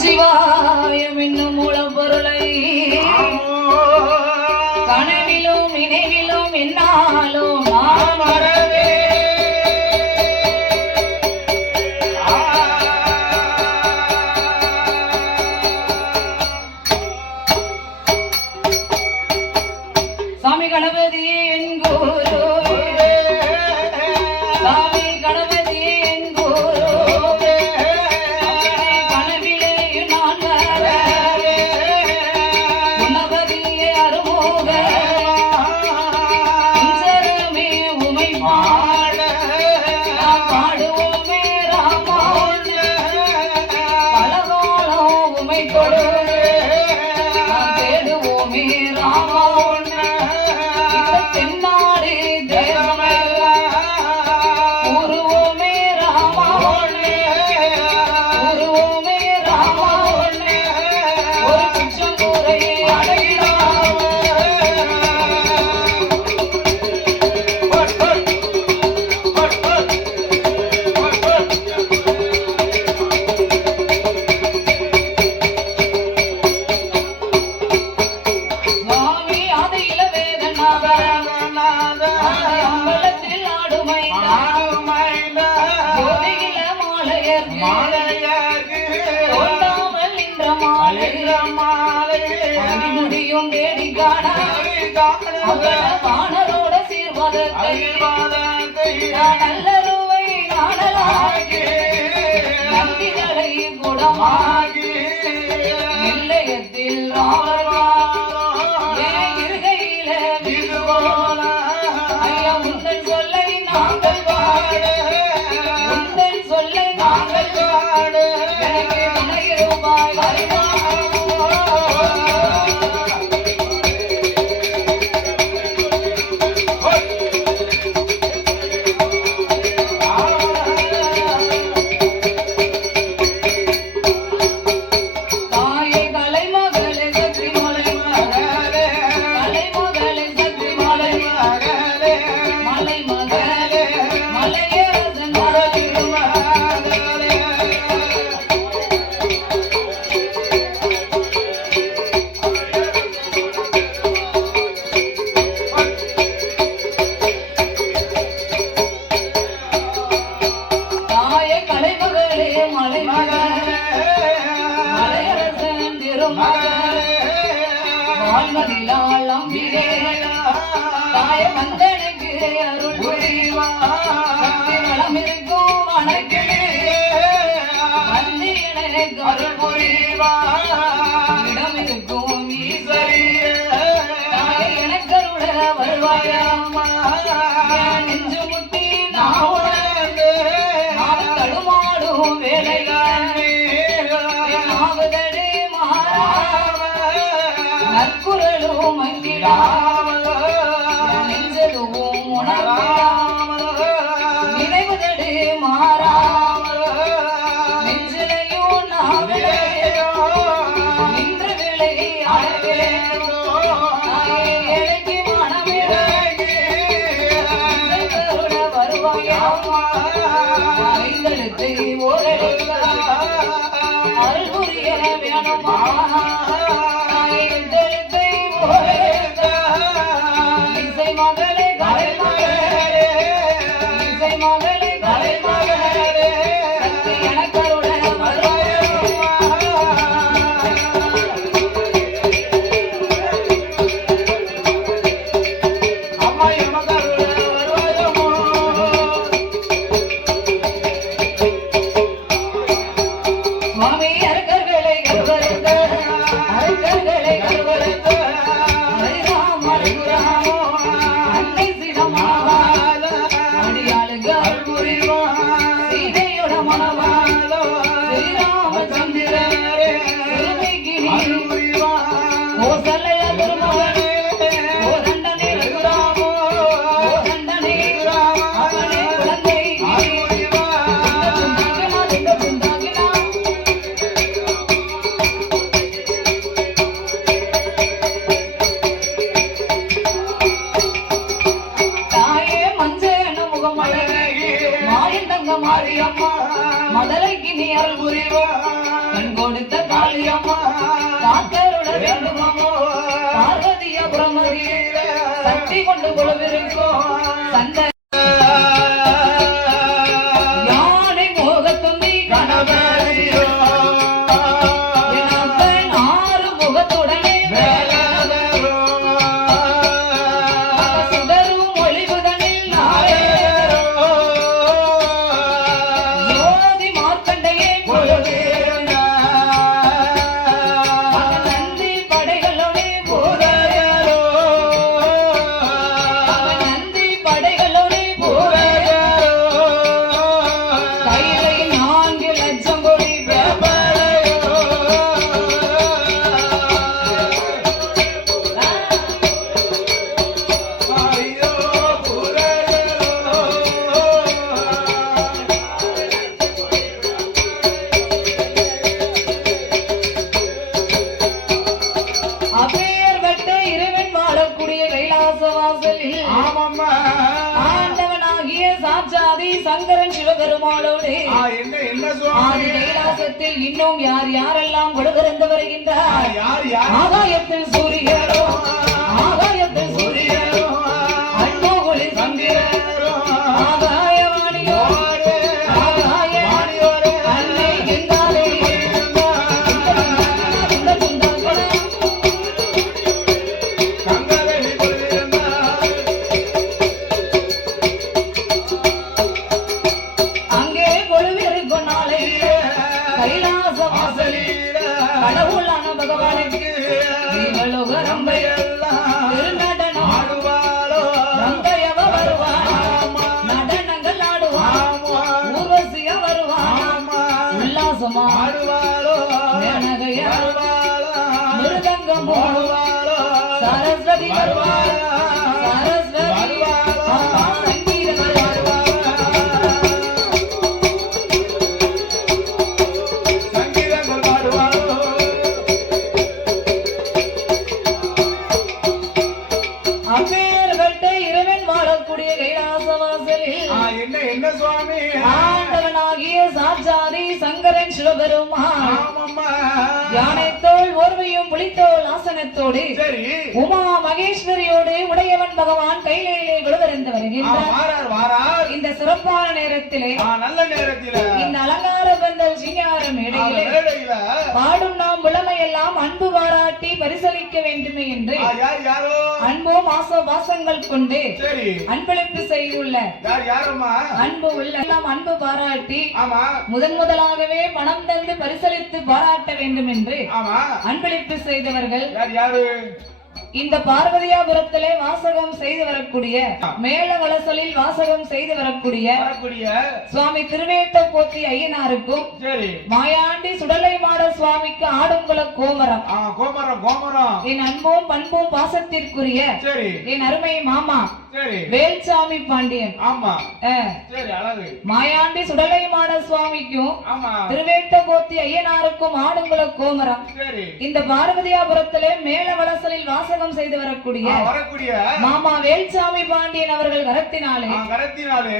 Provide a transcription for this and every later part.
சிவாயம் என்னும் மூலப்பொருளை கனவிலும் நினைவிலும் என்னாலும் நான் மறவே சாமி கணபதியே என் குரு சாமி கணபதியே என் குரு முடியும் தேடி காணரோட சீர்வாதத்தை நல்லருவை நாடலாகி நந்திகளை குடமாகி நிலையத்தில் இருகையில ஐயா உந்தன் சொல்லை நாங்கள் பாட உந்தன் சொல்லை நாங்கள் பாட எனக்கு துணையிருப்பாய் தாய மந்தனுக்கு அருள் புரிவாம் இருக்கும் வணக்கு மந்தியனுக்கு அருள் புரிவாம் இடம் இருக்கும் தாய எனக்கு அருள வருவாயாமா நெஞ்சு முட்டி நான் தடுமாடும் வேலையாவே நற்குரலும் நெஞ்சதுவும் நினைவுதடு மாறாமல் நெஞ்சிலையும் நாவிலையோ நின்று விலை இலக்கி மனமிழகி வருவாயாமா ஐந்தெழுத்தை ஓரெழுத்த அருள் புரிய வேணுமா சக்தி கொண்டு கொழுவிருக்கும் சந்த யானை மோகத்தும்பி கணவரிோ ஆறு முகத்துடனே சுடரும் ஒளிவுதனில் ஜோதி மார்க்கண்டையே நந்தி படைகளோடு நந்தி படைகளோடு கையிலை 4 லட்சம் கோடி அப்பேற்பட்ட இறைவன் வாழக்கூடிய கைலாச வாசலில் ஆண்டவனாகிய சாட்சாதி சங்கரன் சிவபெருமாளோடு ஆதி கைலாசத்தில் இன்னும் யார் யாரெல்லாம் கொடுதிருந்து வருகின்றார் ஆகாயத்தில் சூரியனோ ஆகாயத்தில் சூரியனோ அன்போகுலி சந்திரனோ ஆகாயவாணியோ ஆகாயவாணியோ அன்னை எங்காலே அங்கே கொழுவிருக்கும் நாளை கைலாச வாசலில் கடவுளான பகவானுக்கு நீங்களுக ரம்பையெல்லாம் திருநடனம் ரம்பையவ வருவான் நடனங்கள் ஆடுவான் ஊர்வசிய வருவான் உல்லாசமா மேனகையா மிருதங்கம் சரஸ்வதி வருவாள் சரஸ்வதி அம்மா சங்கீதம் அப்பேற்பட்ட இறைவன் வாழக்கூடிய கைலாச வாசலில் என்ன சுவாமி ஆண்டவனாகிய சாட்சாதி சங்கரன் சிவபெருமான் யானைத்தோள் ஓர்வையும் புலித்தோள் ஆசனத்தோடு சரி உமா மகேஸ்வரியோடு உடையவன் பகவான் கையிலே விடுவறிந்து வருகின்றார். இந்த சிறப்பான நேரத்திலே நல்ல நேரத்தில இந்த அலங்கார பந்தல் சிங்கார மேடையிலே பாடும் நாம் புலமையெல்லாம் அன்பு பாராட்டி பரிசளிக்க வேண்டுமே என்று அன்பும் ஆசோபாசங்கள் கொண்டு அன்பளிப்பு செய்துள்ள அன்பு உள்ள எல்லாம் அன்பு பாராட்டி முதலாகவே பணம் தந்து பரிசளித்து பாராட்ட வேண்டும் என்று அன்பளிப்பு செய்தவர்கள் இந்த பார்வதியாபுரத்திலே வாசகம் செய்து வரக்கூடிய மேல வலசலில் வாசகம் செய்து வரக்கூடிய சுவாமி திருவேட்ட போத்தி ஐயனாருக்கும் மாயாண்டி சுடலை மாட சுவாமிக்கு ஆடுங்குல கோமரம் என் அன்பும் பண்பும் பாசத்திற்குரிய என் அருமை மாமா வேல்சாமி பாண்டியன் மாயாண்டி சுடலை மாட சுவாமிக்கும் திருவேட்ட போத்தி ஐயனாருக்கும் ஆடுங்குல கோமரம் இந்த பார்வதியாபுரத்திலே மேல வலசலில் வாசகம் செய்து வரக்கூடிய மாமா வேல்சாமி பாண்டியன் அவர்கள் கரத்தினாலே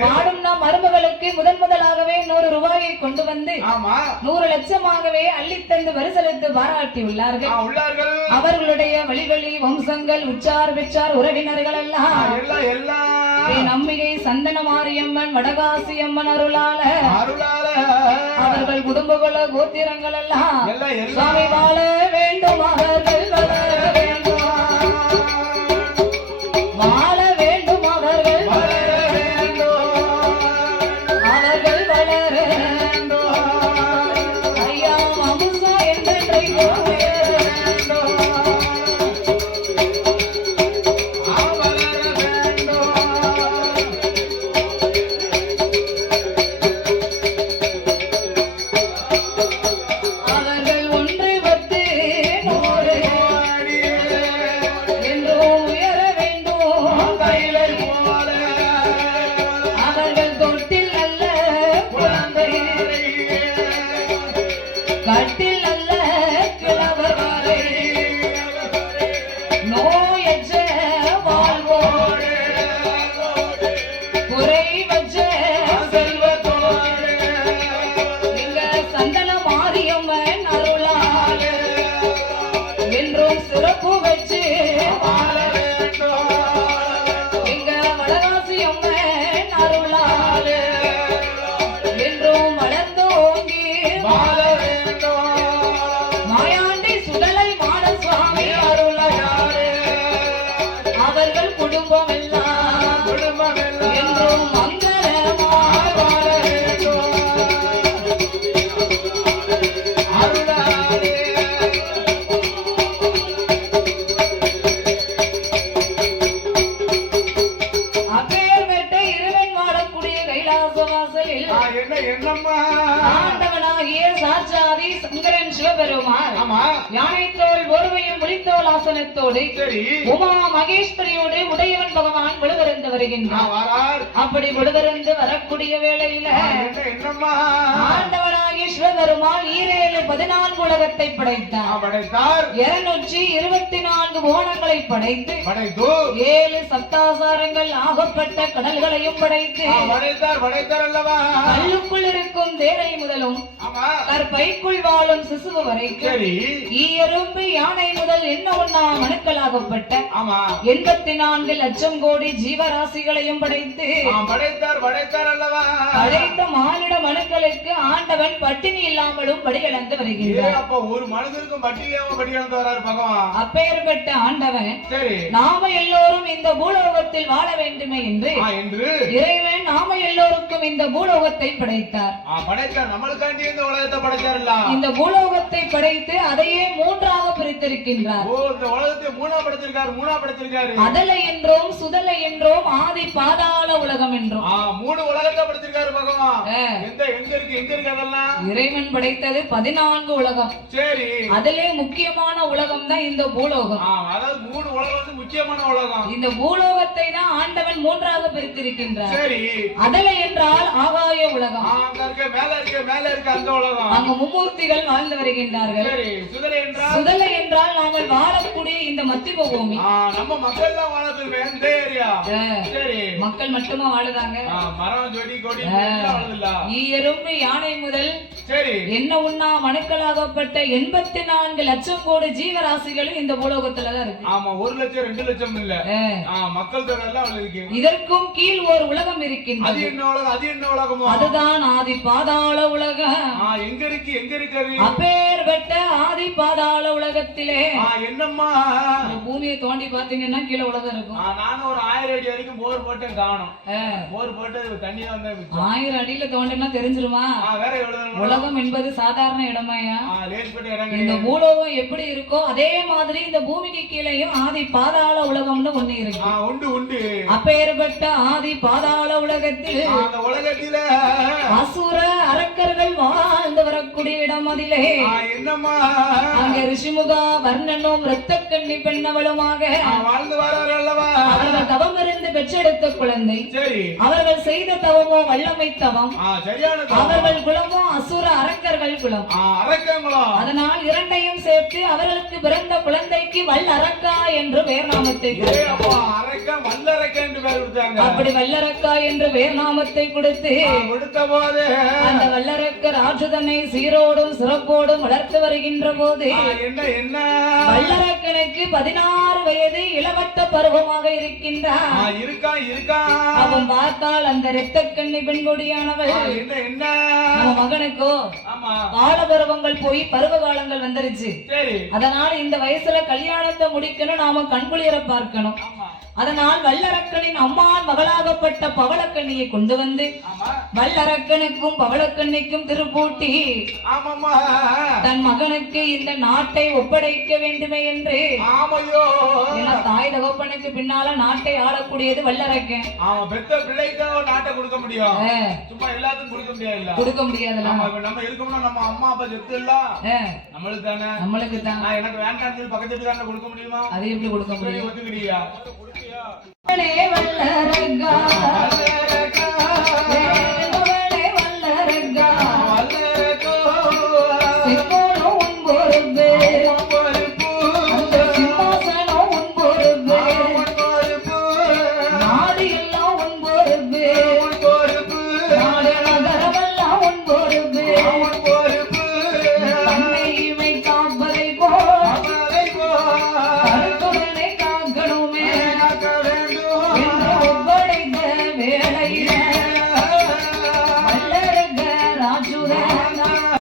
பாடும் நம் மருமகளுக்கு முதலாகவே 100 ரூபாயை கொண்டு வந்து 100 லட்சமாகவே அள்ளித்தந்து பரிசளித்து பாராட்டி உள்ளார்கள். அவர்களுடைய வழிவழி வம்சங்கள் உச்சார் பெற்றார் உறவினர்கள் எல்லாம் நம்பிகை சந்தன மாரியம்மன் வடகாசி அம்மன் அருளால அவர்கள் குடும்பகுல கோத்திரங்கள் எல்லாம் சுவாமி வாழ வேண்டும் அவர்கள் வளர வேண்டும் வாழ வேண்டும் அவர்கள் வளர வேண்டும் அவர்கள் வளர வேண்டும் ஐயா அமுசா என்றை அவர்கள் ஒன்றை பத்து பெருமாள் ஆமா யானைத்தோல் ஓர்வையும் முளித்தோல் ஆசனத்தோடு சரி உமா மகேஸ்வரியோடு உடையவன் பகவான் விழுவருந்து வருகின்றார். வரார். அப்படி விழுவருந்து வரக்கூடிய வேளையில என்னம்மா ஆண்டவனாகிய சிவபெருமான் 14 உலகத்தை படைத்தார். படைத்தார். 224 புவனங்களை படைத்து படைத்து 7 சப்தாசாரங்கள் ஆகப்பட்ட கடல்களையும் படைத்து படைத்தார் அல்லவா. கல்லுக்குள் இருக்கும் தேரை முதலும் கற்பைக்குள் வாழும் சிசுவு வரைக்கும் சரி ஈயரும்பு யானை முதல் என்ன ஒண்ணா மனுக்களாகப்பட்ட 84 லட்சம் கோடி ஜீவராசிகளையும் படைத்து படைத்தார் அல்லவா. படைத்த மானிட மனுக்களுக்கு ஆண்டவன் பட்டினி இல்லாமலும் படிகளந்து வருகின்றார். அப்ப ஒரு மனிதருக்கும் பட்டியலாம படிகளந்து வராரு பகவான். அப்பேற்பட்ட ஆண்டவன் சரி நாம எல்லோரும் இந்த பூலோகத்தில் வாழ வேண்டுமே என்று இறைவன் நாம எல்லோருக்கும் இந்த பூலோகத்தை படைத்தார். நம்மளுக்காண்டி இந்த உலகத்தை படைத்தார்ல. இந்த பூலோகத்தை படைத்து அதையே 3ஆக பிரித்திருக்கின்றார். இந்த உலகத்தை மூணா படைத்திருக்காரு. அதலை என்றும் சுதலை என்றும் ஆதி பாதாள உலகம் என்றும் 3 உலகத்தை படைத்திருக்காரு பகவான். எங்க இருக்கு அதெல்லாம்? இறைவன் படைத்தது 14 உலகம். சரி அதிலே முக்கியமான உலகம் தான் இந்த பூலோகம். அதாவது 3 உலகம் வந்து முக்கியமான உலகம். இந்த பூலோகத்தை தான் ஆண்டவன் 3ஆக பிரித்திருக்கின்றார். சரி அதலை என்றால் ஆகாய உலகம். மேல இருக்க அந்த உலகம். அங்கு மும்மூர்த்திகள் வாழ்ந்து வருகின்றார்கள். சரி சுதலை என்றால் நாங்கள் வாழக்கூடிய இந்த மத்திய பூமி. நம்ம மக்கள் எல்லாம் வாழக்கூடிய இந்த ஏரியா. சரி மக்கள் மட்டுமா வாழுதாங்க? மரம் செடி கொடி எல்லாம் வாழுதுல்ல. ஈயரும்பு யானை முதல் சரி என்ன உண்ணா மனுக்களாகப்பட்ட 84 லட்சம் கோடி ஜீவராசிகளும் இந்த பூலோகத்துல தான் இருக்கு. ஆமா 1 லட்சம் 2 லட்சம் இல்ல. மக்கள் தொகை எல்லாம் இருக்கு. இதற்கும் கீழ் ஒரு உலகம் இருக்கின்றது. அது என்ன உலகமோ? அதுதான் ஆதி பாதாள உலகம். எங்க இருக்கு அப்பேற்பட்ட ஆதி பாதாள உலகத்திலே என்னம்மா பூமியை தோண்டி பாத்தீங்கன்னா கீழே உலகம் இருக்கும். நானும் ஒரு 1000 அடி வரைக்கும் போர் போட்டேன் காணோம். போர் போட்டு தண்ணி வந்து 1000 அடியில தோண்டினா தெரிஞ்சிருமா? வேற எவ்வளவு உலகம் என்பது சாதாரண இடமாயா? லேஸ்பட்ட இடம். இந்த பூலோகம் எப்படி இருக்கோ அதே மாதிரி இந்த பூமிக்கு கீழேயும் ஆதி பாதாள உலகம்னு ஒண்ணு இருக்கு. உண்டு. அப்பேற்பட்ட ஆதி பாதாள உலகத்தில் அந்த உலகத்தில அசுர அரக்கர்கள் வாழ்ந்து வரக்கூடிய இடம். அதிலே என்னம்மா அங்க ரிஷிமுகா வர்ணனும் இரத்த கண்ணி பெண்ணவளுமாக வாழ்ந்து வராரு அல்லவா. அவர்கள் தவம் இருந்து பெற்றெடுத்த குழந்தை. சரி அவர்கள் செய்த தவமோ வல்லமை தவம். சரியான அவர்கள் குலமோ அசுர அரக்கர்கள் குலம். அரக்கங்களா. அதனால் இரண்டையும் சேர்த்து அவர்களுக்கு பிறந்த குழந்தைக்கு வல்லரக்கா என்று பெயர் நாமத்தை அப்படி வல்லரக்கா என்று பெயர் நாமத்தை கொடுத்து அந்த வல்லரக்க ராஜுதனை சீரோடும் சிறப்போடும் வளர்த்து வருகின்ற போது வல்லரக்கனுக்கு 16 வயது இளவட்ட பருவமாக இருக்கின்றார். அவன் பார்த்தால் அந்த இரத்த கண்ணி பெண்கொடியானவள் நம்ம மகனுக்கோ கால பருவங்கள் போய் பருவ காலங்கள் வந்துருச்சு. அதனால இந்த வயசுல கல்யாணத்தை முடிக்கணும், நாம கண்குளிர பார்க்கணும். அதனால் வல்லரக்கனின் அம்மான் மகளாகப்பட்ட பவளக்கண்ணியை கொண்டு வந்து வல்லரக்கனுக்கும் பவளக்கண்ணிக்கும் திருப்பூட்டி தன் மகனுக்கு இந்த நாட்டை ஒப்படைக்க வேண்டுமே என்று. தாய் தகப்பனுக்கு பின்னால நாட்டை ஆளக்கூடியது வல்லரக்கன். நாட்டை கொடுக்க முடியும், சும்மா எல்லாத்துக்கும் கொடுக்க முடியாது. நம்ம இருக்கோம்னா நம்ம அம்மா அப்பா செத்து எல்லாம் நம்மளுக்கு தான். எனக்கு வேண்டாம் பக்கத்து தானே கொடுக்க முடியுமா? அது எப்படி கொடுக்க முடியும்? ஒத்துக்கிறியா? வல்லரக்கா